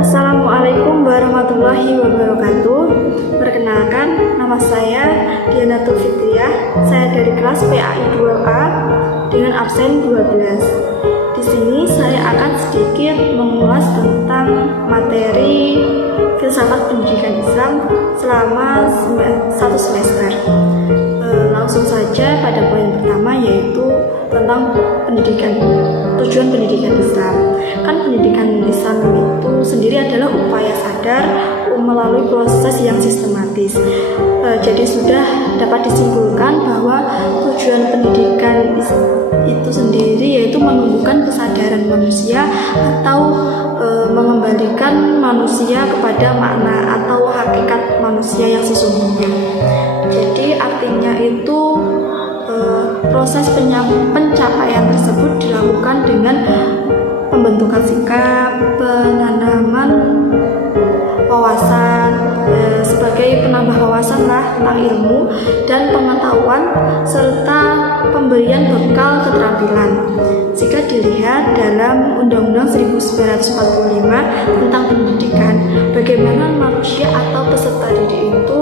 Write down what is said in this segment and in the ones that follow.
Assalamualaikum warahmatullahi wabarakatuh. Perkenalkan, nama saya Diana Fitriah. Saya dari kelas PAI 2A dengan absen 12. Di sini saya akan sedikit mengulas tentang materi filsafat pendidikan Islam selama satu semester. Langsung saja pada poin pertama, yaitu tentang tujuan pendidikan Islam. Kan pendidikan Islam itu sendiri adalah upaya sadar melalui proses yang sistematis. Jadi sudah dapat disimpulkan bahwa tujuan pendidikan itu sendiri yaitu menumbuhkan kesadaran manusia atau mengembalikan manusia kepada makna atau hakikat manusia yang sesungguhnya. Jadi artinya itu proses pencapaian tersebut dilakukan dengan pembentukan sikap, penanaman wawasan sebagai penambah wawasan tentang ilmu dan pengetahuan serta pemberian bekal keterampilan. Jika dilihat dalam Undang-Undang 1945 tentang pendidikan, bagaimana manusia atau peserta didik itu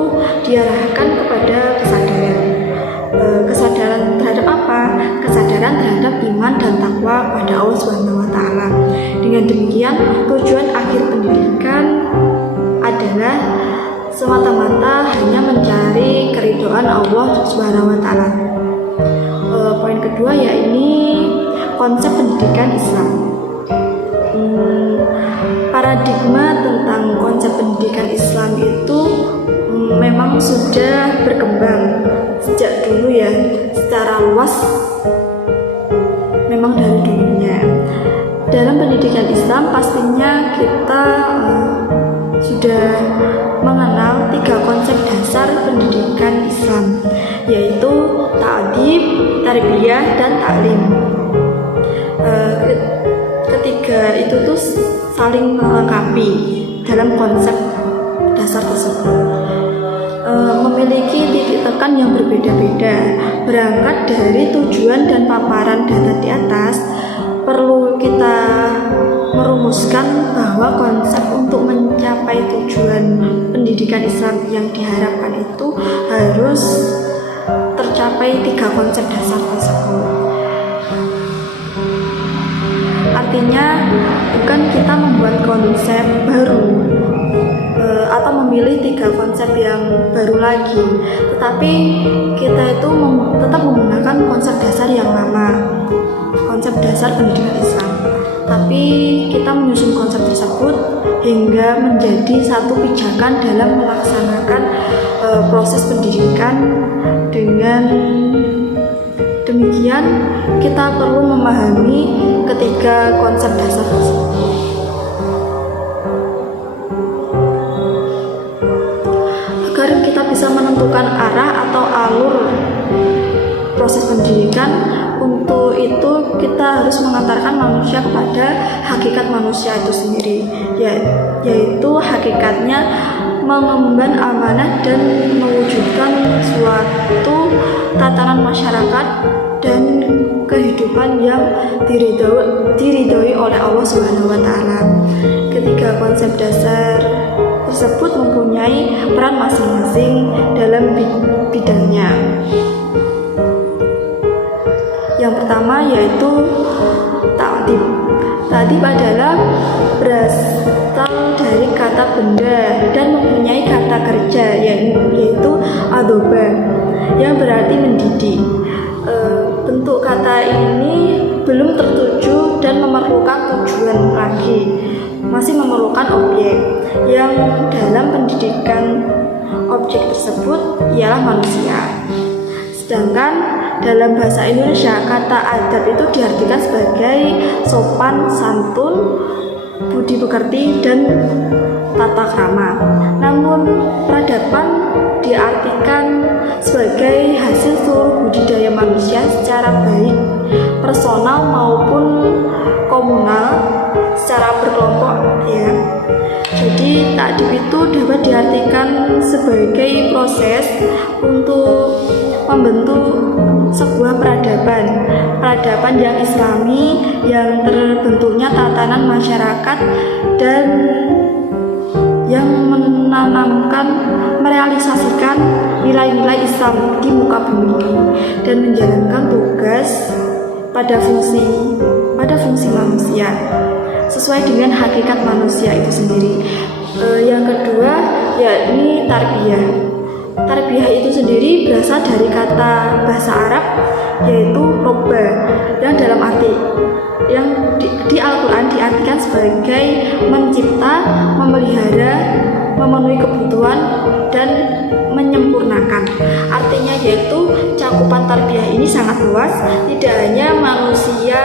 diarahkan kepada kesadaran. Kesadaran terhadap apa? Kesadaran terhadap iman dan takwa pada Allah SWT. Dengan demikian, tujuan akhir pendidikan adalah semata-mata hanya mencari keridhaan Allah SWT. Poin kedua yaitu konsep pendidikan Islam. Paradigma tentang konsep pendidikan Islam itu memang sudah berkembang sejak dulu ya, secara luas memang dari dulunya. Dalam pendidikan Islam pastinya kita sudah mengenal 3 konsep dasar pendidikan Islam, yaitu ta'dib, tarbiyah, dan taklim. Ketiga itu tuh saling melengkapi dalam konsep dasar tersebut. Memiliki titik tekan yang berbeda-beda. Berangkat dari tujuan dan paparan data di atas, perlu kita merumuskan bahwa konsep untuk mencapai tujuan pendidikan Islam yang diharapkan itu harus tercapai 3 konsep dasar tersebut. Artinya bukan kita membuat konsep baru atau memilih 3 konsep yang baru lagi, tetapi kita itu tetap menggunakan konsep dasar yang lama, konsep dasar pendidikan Islam. Tapi kita menyusun konsep tersebut hingga menjadi satu pijakan dalam melaksanakan proses pendidikan. Dengan demikian, kita perlu memahami ketiga konsep dasar tersebut. Agar kita bisa menentukan arah atau alur proses pendidikan, untuk itu kita harus mengantarkan manusia kepada hakikat manusia itu sendiri, yaitu hakikatnya mengemban amanah dan mewujudkan suatu tatanan masyarakat dan kehidupan yang diridhoi oleh Allah SWT. Ketiga konsep dasar tersebut mempunyai peran masing-masing dalam bidangnya. Yang pertama yaitu ta'dib. Ta'dib adalah berasal dari kata benda dan mempunyai kata kerja yaitu adoba yang berarti mendidik. Bentuk kata ini belum tertuju dan memerlukan tujuan lagi, masih memerlukan objek, yang dalam pendidikan objek tersebut ialah manusia. Sedangkan dalam bahasa Indonesia, kata adab itu diartikan sebagai sopan, santun, budi pekerti, dan tata krama. Namun peradaban diartikan sebagai hasil seluruh budidaya manusia secara baik personal maupun komunal, secara berkelompok ya. Jadi ta'dib itu dapat diartikan sebagai proses untuk membentuk sebuah peradaban yang islami yang terbentuknya tatanan masyarakat dan yang menanamkan, merealisasikan nilai-nilai Islam di muka bumi dan menjalankan tugas pada fungsi manusia sesuai dengan hakikat manusia itu sendiri. Yang kedua yakni tarbiyah. Tarbiyah itu sendiri berasal dari kata bahasa Arab yaitu robba yang dalam arti yang di Al-Quran diartikan sebagai mencipta, memelihara, memenuhi kebutuhan dan menyempurnakan. Artinya yaitu cakupan tarbiyah ini sangat luas, tidak hanya manusia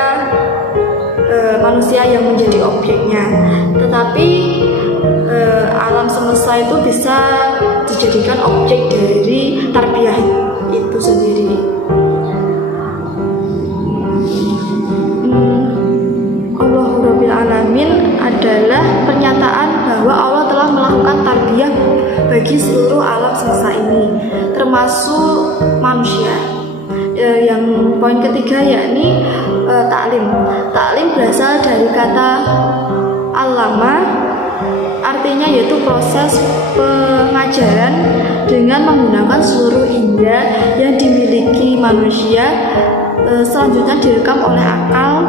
yang menjadi objeknya, tetapi alam semesta itu bisa dijadikan objek dari tarbiyah itu sendiri. Allahu Rabbil Alamin adalah pernyataan bahwa Allah telah melakukan tarbiyah bagi seluruh alam semesta ini, termasuk manusia. Yang poin ketiga yakni taklim. Taklim berasal dari kata alama, artinya yaitu proses pengajaran dengan menggunakan seluruh indera yang dimiliki manusia, selanjutnya direkam oleh akal,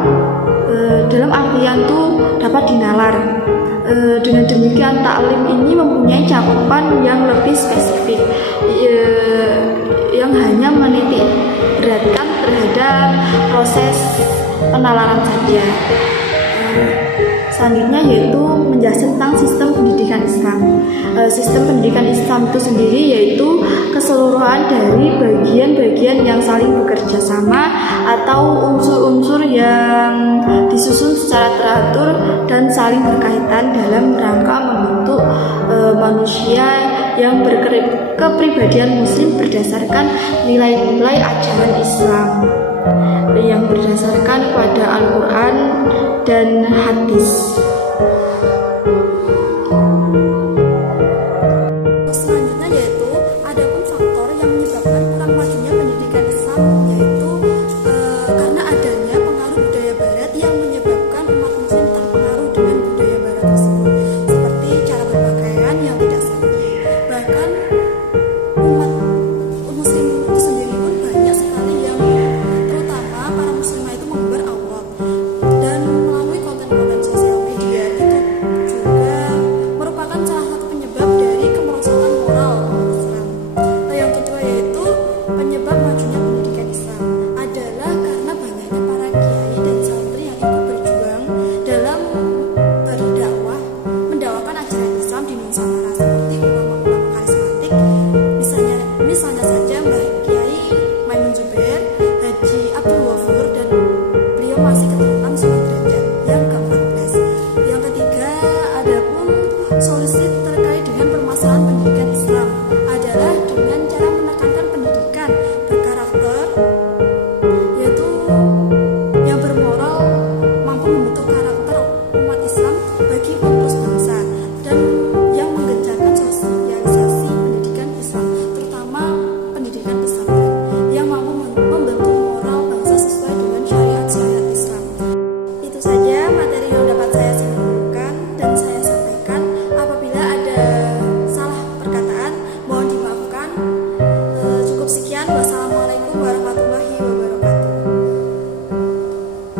dalam artian itu dapat dinalar. Dengan demikian taklim ini mempunyai cakupan yang lebih spesifik, yang hanya menitik beratkan terhadap proses penalaran saja. Selanjutnya yaitu menjelaskan tentang sistem pendidikan Islam. Sistem pendidikan Islam itu sendiri yaitu keseluruhan dari bagian-bagian yang saling bekerja sama atau unsur-unsur yang disusun secara teratur dan saling berkaitan dalam rangka membentuk manusia yang berkepribadian muslim berdasarkan nilai-nilai ajaran Islam yang berdasarkan pada Al-Quran dan hadis.